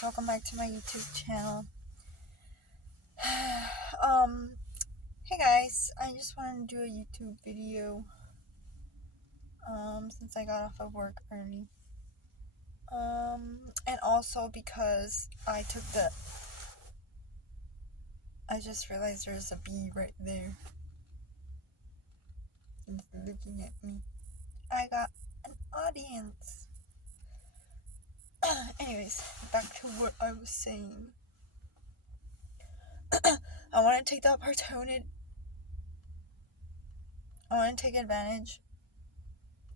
guys, welcome back to my YouTube channel. Hey guys, I just wanted to do a YouTube video, since I got off of work early. And also because I just realized there's a bee right there. It's looking at me. I got an audience. Anyways, back to what I was saying. I want to take the opportunity. I want to take advantage.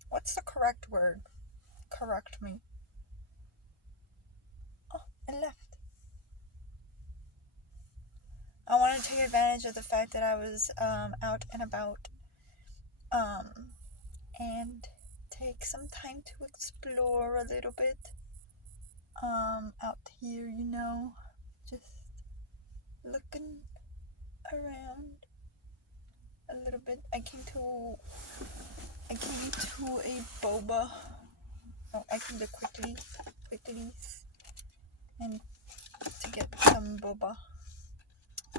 What's the correct word? Correct me. Oh, it left. I want to take advantage of the fact that I was out and about, and take some time to explore a little bit out here, just looking around a little bit. I came to a boba. Oh, I came to Quickies and to get some boba.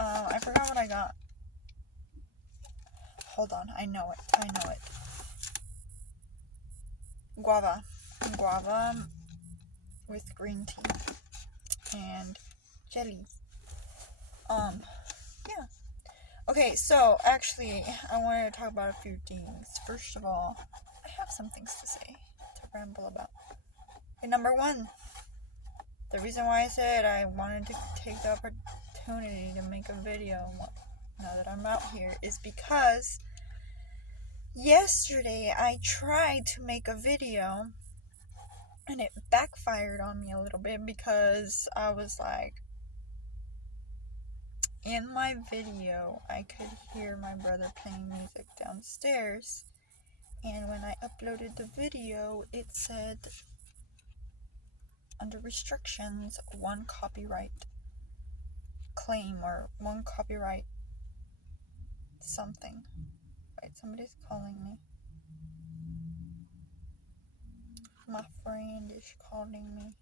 I forgot what I got. Hold on, I know it. Guava with green tea and jelly. Yeah. Okay, so actually, I wanted to talk about a few things. First of all, I have some things to say, to ramble about. Okay, number one, the reason why I said I wanted to take the opportunity to make a video now that I'm out here is because yesterday I tried to make a video and it backfired on me a little bit because I was like, in my video, I could hear my brother playing music downstairs, and when I uploaded the video, it said, under restrictions, one copyright claim, or one copyright something. Right, somebody's calling me. My friend is calling me.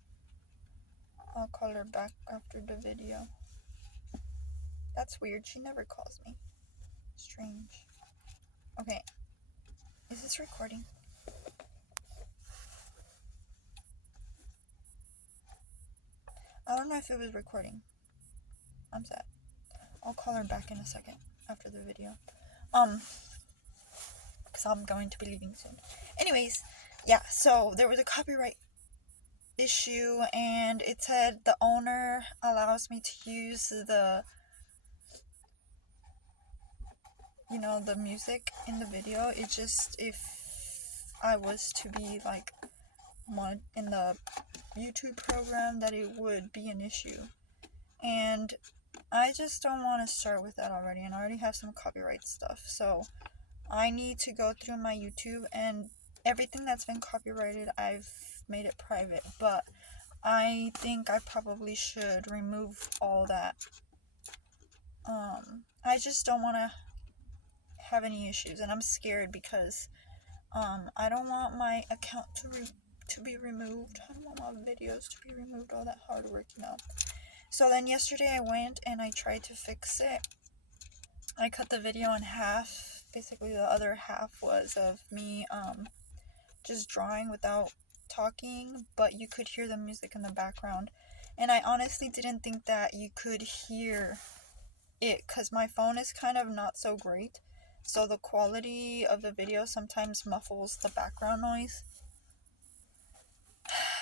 I'll call her back after the video. That's weird, she never calls me. Strange. Okay. Is this recording? I don't know if it was recording. I'm sad. I'll call her back in a second after the video. Because I'm going to be leaving soon. Anyways, yeah, so there was a copyright issue and it said the owner allows me to use the music in the video. It just, if I was to be like in the YouTube program, that it would be an issue. And I just don't want to start with that already, and I already have some copyright stuff, so I need to go through my YouTube, and everything that's been copyrighted, I've made it private, but I think I probably should remove all that. I just don't want to have any issues, and I'm scared because I don't want my account to be removed. I don't want my videos to be removed, all that hard work, So then yesterday I went and I tried to fix it. I cut the video in half. Basically the other half was of me just drawing without talking, but you could hear the music in the background. And I honestly didn't think that you could hear it because my phone is kind of not so great. So the quality of the video sometimes muffles the background noise.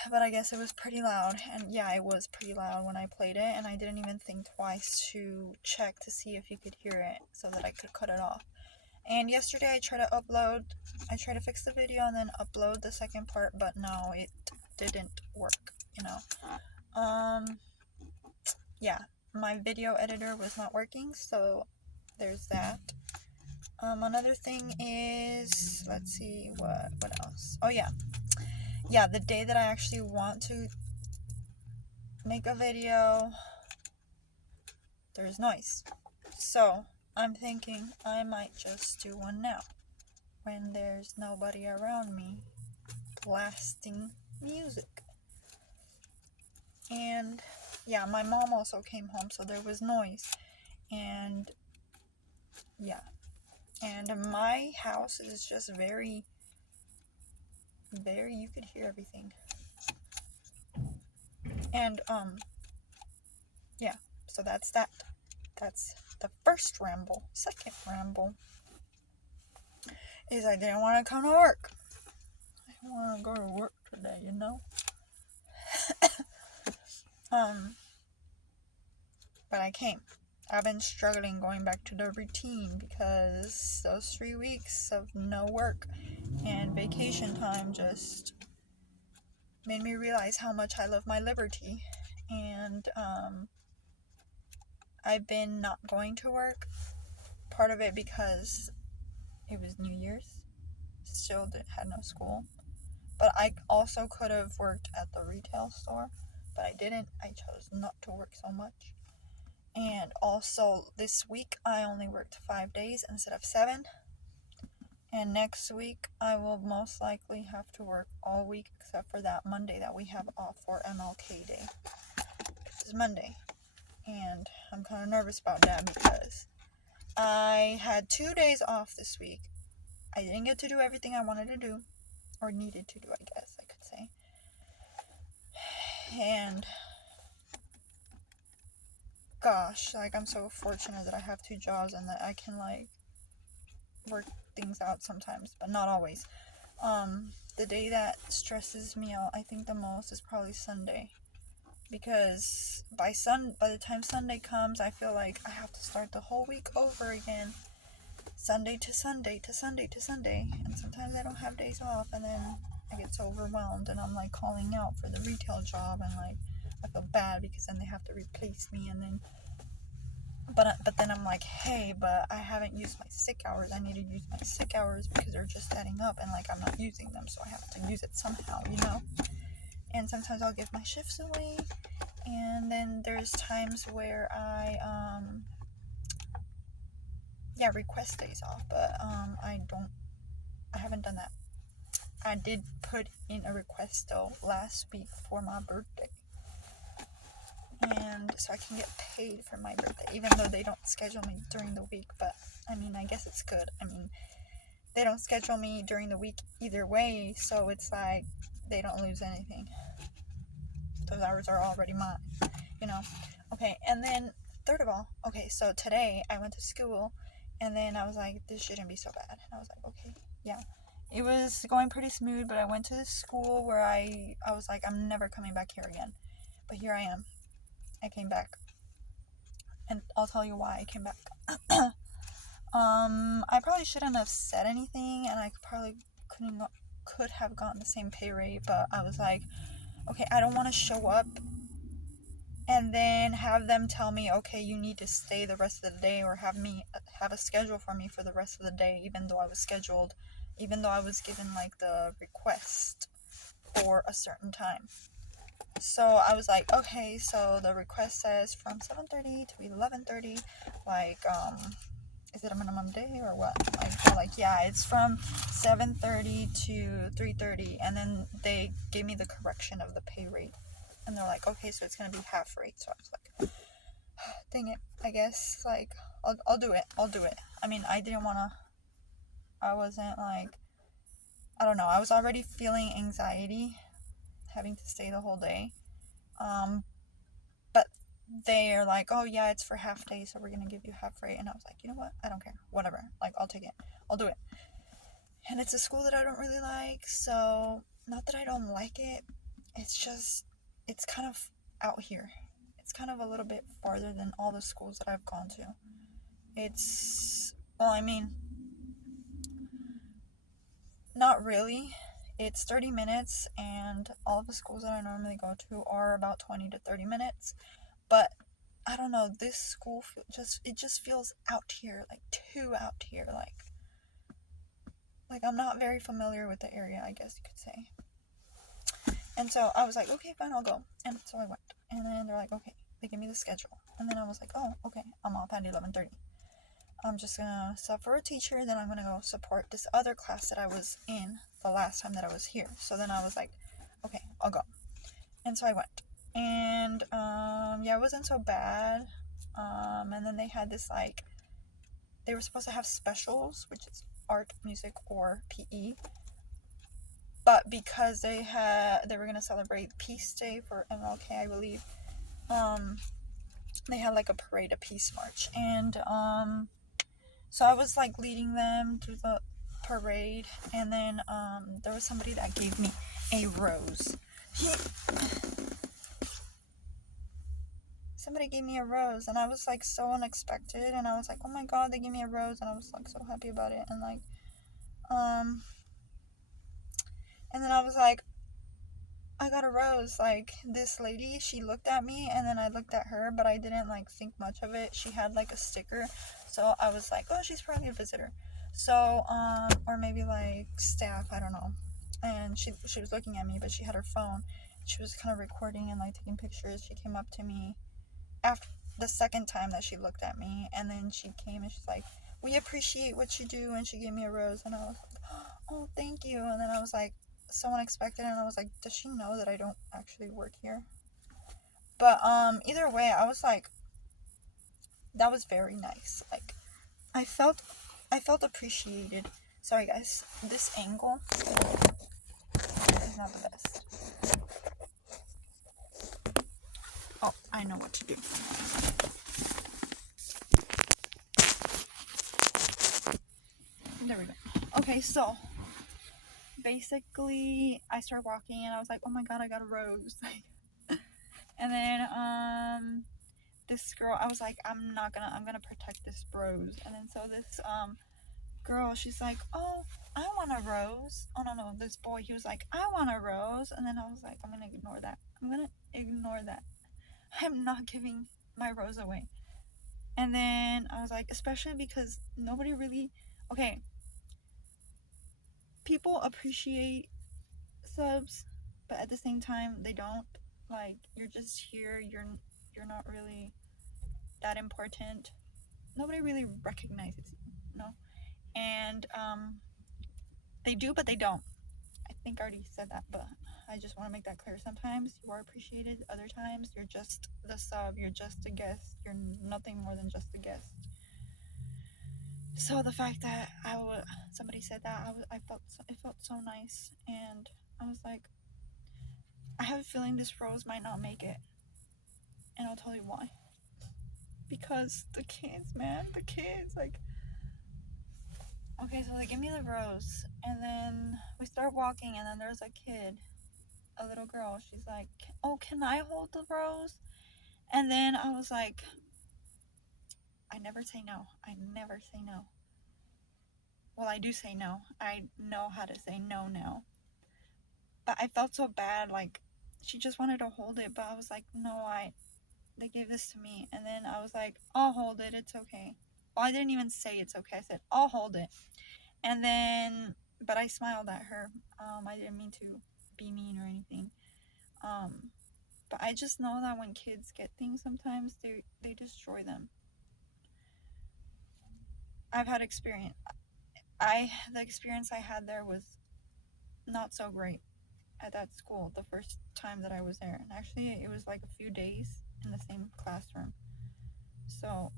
But I guess it was pretty loud, and yeah, it was pretty loud when I played it, and I didn't even think twice to check to see if you could hear it so that I could cut it off. And yesterday I tried to fix the video and then upload the second part, but no, it didn't work, yeah, my video editor was not working, so there's that. Another thing is, let's see, what else? Oh yeah, the day that I actually want to make a video, there's noise. So I'm thinking I might just do one now when there's nobody around me blasting music. And yeah, my mom also came home, so there was noise. And yeah, and my house is just very, you could hear everything. And yeah, so that's that. That's the first ramble. Second ramble is I didn't want to come to work. I didn't want to go to work today, you know. But I came. I've been struggling going back to the routine because those 3 weeks of no work and vacation time just made me realize how much I love my liberty. And I've been not going to work. Part of it because it was New Year's. Still had no school. But I also could have worked at the retail store, but I didn't. I chose not to work so much. And also this week I only worked 5 days instead of 7. And next week I will most likely have to work all week except for that Monday that we have off for MLK Day. It's Monday. And I'm kind of nervous about that because I had 2 days off this week. I didn't get to do everything I wanted to do, or needed to do, I guess I could say. And gosh, like, I'm so fortunate that I have 2 jobs and that I can, like, work things out sometimes, but not always. The day that stresses me out, I think the most, is probably Sunday. Because by the time Sunday comes, I feel like I have to start the whole week over again. Sunday to Sunday to Sunday to Sunday. And sometimes I don't have days off, and then I get so overwhelmed, and I'm, like, calling out for the retail job, and, like, I feel bad because then they have to replace me, and then but then I'm like, hey, but I haven't used my sick hours. I need to use my sick hours because they're just adding up, and, like, I'm not using them, so I have to use it somehow, you know? And sometimes I'll give my shifts away, and then there's times where I request days off, but I haven't done that. I did put in a request though last week for my birthday, and so I can get paid for my birthday, even though they don't schedule me during the week. But I mean, I guess it's good. I mean, they don't schedule me during the week either way, so it's like they don't lose anything. Those hours are already mine, you know. Okay, and then third of all, okay, so today I went to school, and then I was like, this shouldn't be so bad. And I was like, okay, yeah. It was going pretty smooth, but I went to this school where I was like, I'm never coming back here again. But here I am. I came back. And I'll tell you why I came back. I probably shouldn't have said anything, and I probably could have gotten the same pay rate, but I was like, okay, I don't want to show up and then have them tell me, okay, you need to stay the rest of the day, or have a schedule for me for the rest of the day, even though I was given, like, the request for a certain time. So I was like, okay, so the request says from 7:30 to 11:30, like, is it a minimum day or what? Like, yeah, it's from 7:30 to 3:30, and then they gave me the correction of the pay rate, and they're like, okay, so it's gonna be half rate. So I was like, dang it, I guess, like, I'll do it. I mean, I wasn't, like, I don't know, I was already feeling anxiety having to stay the whole day, but they're like, oh yeah, it's for half day, so we're gonna give you half rate. And I was like, you know what, I don't care, whatever, like, I'll take it, I'll do it. And it's a school that I don't really like, so not that I don't like it, it's kind of out here. It's kind of a little bit farther than all the schools that I've gone to. I mean, not really. It's 30 minutes, and all of the schools that I normally go to are about 20 to 30 minutes. But I don't know, this school just feels out here, like, too out here, like I'm not very familiar with the area, I guess you could say. And so I was like, okay, fine, I'll go. And so I went. And then they're like, okay, they give me the schedule. And then I was like, oh, okay, I'm off at 11:30. I'm just gonna sub for a teacher, then I'm gonna go support this other class that I was in the last time that I was here. So then I was like, okay, I'll go. And so I went. And yeah, it wasn't so bad. And then they had this like, they were supposed to have specials, which is art, music, or PE. But because they were gonna celebrate Peace Day for MLK, I believe. They had like a parade, a peace march, and so I was like leading them through the parade, and then there was somebody that gave me a rose. Somebody gave me a rose, and I was like so unexpected, and I was like, oh my god, they gave me a rose, and I was like so happy about it, and like and then I was like, I got a rose. Like, this lady, she looked at me, and then I looked at her, but I didn't like think much of it. She had like a sticker, so I was like, oh, she's probably a visitor. So or maybe like staff, I don't know. And she was looking at me, but she had her phone. She was kind of recording and like taking pictures. She came up to me after the second time that she looked at me, and then she came and she's like, we appreciate what you do, and she gave me a rose, and I was like, oh, thank you. And then I was like, so unexpected, and I was like, does she know that I don't actually work here? But either way, I was like, that was very nice. Like, i felt I felt appreciated. Sorry guys, this angle is not the best. Oh, I know what to do. There we go. Okay, so basically I started walking, and I was like, oh my god, I got a rose. And then this girl, I was like, I'm gonna protect this rose. And then so this girl, she's like, oh, I want a rose. Oh no, this boy, he was like, I want a rose. And then I was like, I'm gonna ignore that. I'm not giving my rose away. And then I was like, especially because nobody really, okay, people appreciate subs, but at the same time they don't. Like, you're just here, you're not really that important. Nobody really recognizes you, no? And they do, but they don't. I think I already said that, but I just want to make that clear. Sometimes you are appreciated, other times you're just the sub, you're just a guest, you're nothing more than just a guest. So the fact that somebody said that, it felt so nice, and I was like, I have a feeling this rose might not make it, and I'll tell you why. Because the kids, man, like, okay, so they give me the rose, and then we start walking, and then there's a kid, a little girl. She's like, oh, can I hold the rose? And then I was like, I never say no. Well, I do say no. I know how to say no now. But I felt so bad, like, she just wanted to hold it, but I was like, no, they gave this to me. And then I was like, I'll hold it, it's okay. Well, I didn't even say it's okay. I said, I'll hold it. And then, but I smiled at her. I didn't mean to be mean or anything. But I just know that when kids get things, sometimes they destroy them. I've had experience. The experience I had there was not so great at that school the first time that I was there. And actually, it was like a few days in the same classroom. So,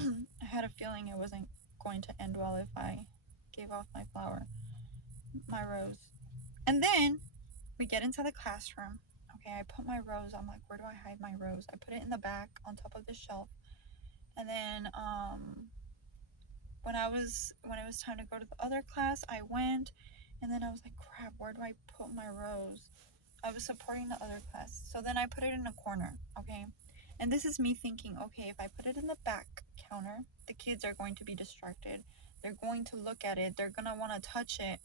I had a feeling it wasn't going to end well if I gave off my rose. And then we get into the classroom. Okay, I put my rose. I'm like, where do I hide my rose? I put it in the back on top of the shelf. And then when it was time to go to the other class, I went, and then I was like, crap, where do I put my rose? I was supporting the other class. So then I put it in a corner, okay? And this is me thinking, okay, if I put it in the back counter, the kids are going to be distracted. They're going to look at it. They're going to want to touch it.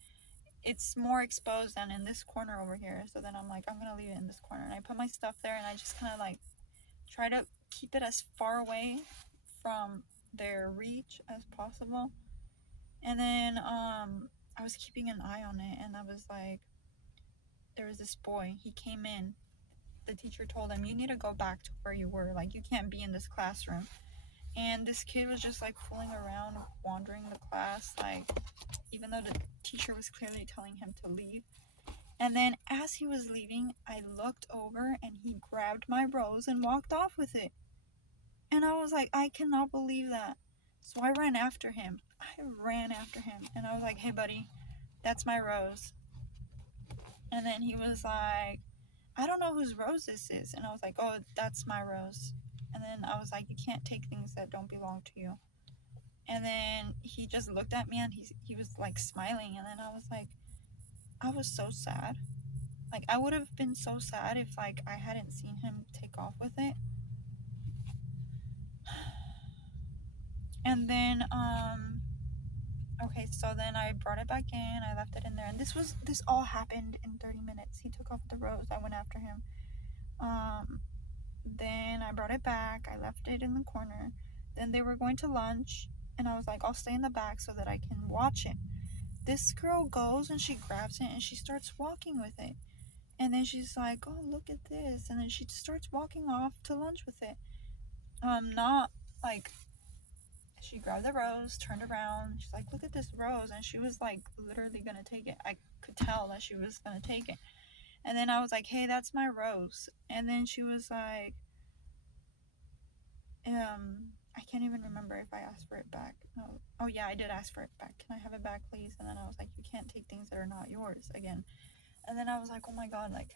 It's more exposed than in this corner over here. So then I'm like, I'm going to leave it in this corner. And I put my stuff there, and I just kind of like try to keep it as far away from their reach as possible. And then I was keeping an eye on it, and I was like, there was this boy, he came in. The teacher told him, you need to go back to where you were, like, you can't be in this classroom. And this kid was just like fooling around, wandering the class, like, even though the teacher was clearly telling him to leave. And then as he was leaving, I looked over and he grabbed my rose and walked off with it. And I was like, I cannot believe that. So I ran after him. And I was like, hey, buddy, that's my rose. And then he was like, I don't know whose rose this is. And I was like, oh, that's my rose. And then I was like, you can't take things that don't belong to you. And then he just looked at me and he was like smiling. And then I was like, I was so sad. Like, I would have been so sad if like I hadn't seen him take off with it. And then okay, so then I brought it back in, I left it in there, and this all happened in 30 minutes. He took off the rose, I went after him. Then I brought it back, I left it in the corner. Then they were going to lunch, and I was like, I'll stay in the back so that I can watch it. This girl goes and she grabs it and she starts walking with it. And then she's like, oh, look at this. And then she starts walking off to lunch with it. Not like, she grabbed the rose, turned around. She's like, look at this rose. And she was like, literally gonna take it. I could tell that she was gonna take it. And then I was like, hey, that's my rose. And then she was like, I can't even remember if I asked for it back. No. Oh, yeah, I did ask for it back. Can I have it back, please? And then I was like, you can't take things that are not yours again. And then I was like, oh my god, like,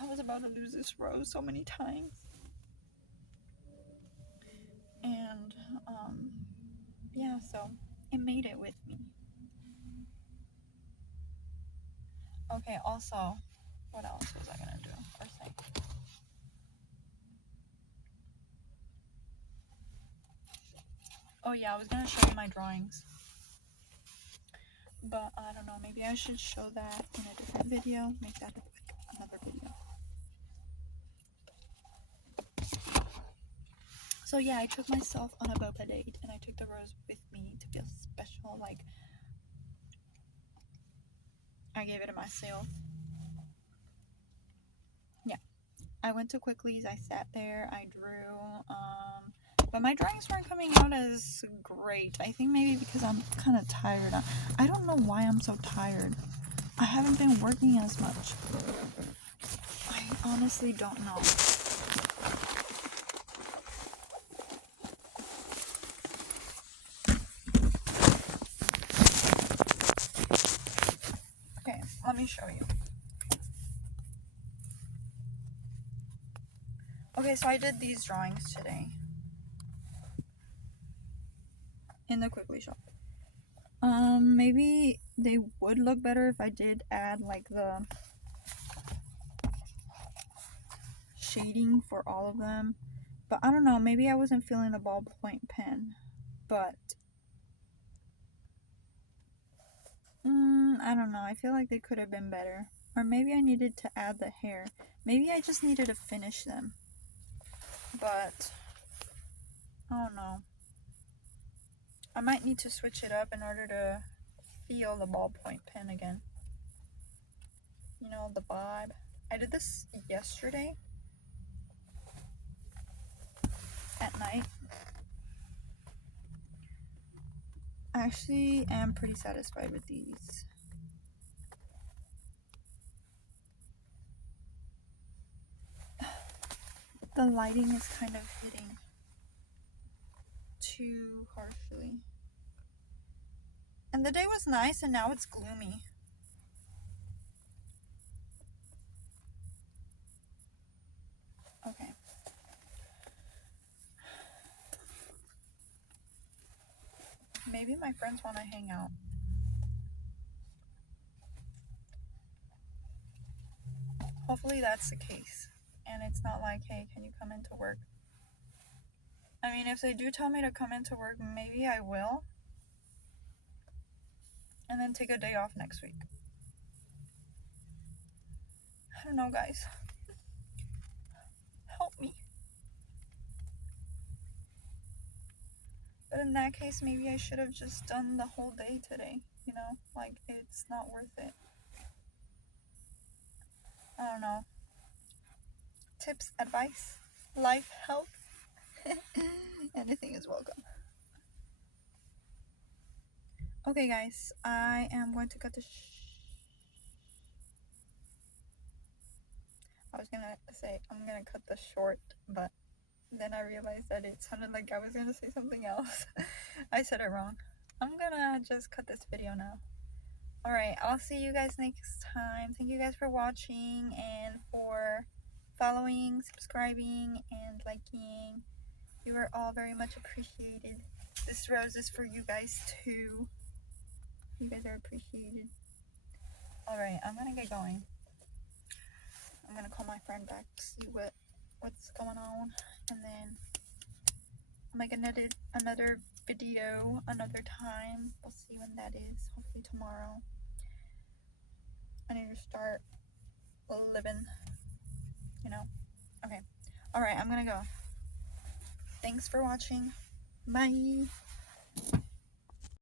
I was about to lose this rose so many times. And, yeah, so it made it with me. Okay, also, what else was I gonna do or say? Oh yeah, I was gonna show you my drawings. But I don't know, maybe I should show that in a different video. Make that like another video. So yeah, I took myself on a boba date and I took the rose with me to feel special, like I gave it to myself. Yeah. I went to Quickly's, I sat there, I drew, but my drawings weren't coming out as great. I think maybe because I'm kind of tired. I don't know why I'm so tired. I haven't been working as much. I honestly don't know. Okay, let me show you. Okay, so I did these drawings today in the Quickly shop. Maybe they would look better if I did add like the shading for all of them. But I don't know, maybe I wasn't feeling the ballpoint pen. But I don't know, I feel like they could have been better. Or maybe I needed to add the hair. Maybe I just needed to finish them. But I don't know. I might need to switch it up in order to feel the ballpoint pen again. You know, the vibe. I did this yesterday at night. I actually am pretty satisfied with these. The lighting is kind of hitting too harshly. And the day was nice and now it's gloomy. Okay. Maybe my friends want to hang out. Hopefully that's the case. And it's not like, hey, can you come into work? I mean, if they do tell me to come into work, maybe I will. And then take a day off next week. I don't know, guys. Help me. But in that case, maybe I should have just done the whole day today. You know, like, it's not worth it. I don't know. Tips, advice, life help. Anything is welcome. Okay, guys, I am going to cut the I was gonna say I'm gonna cut this short, but then I realized that it sounded like I was gonna say something else. I said it wrong. I'm gonna just cut this video now. Alright, I'll see you guys next time. Thank you guys for watching and for following, subscribing, and liking. You are all very much appreciated. This rose is for you guys too. You guys are appreciated. Alright, I'm gonna get going. I'm gonna call my friend back to see what's going on, and then I'll make another video another time. We'll see when that is. Hopefully tomorrow. I need to start living, you know. Okay. Alright, I'm gonna go. Thanks for watching. Bye.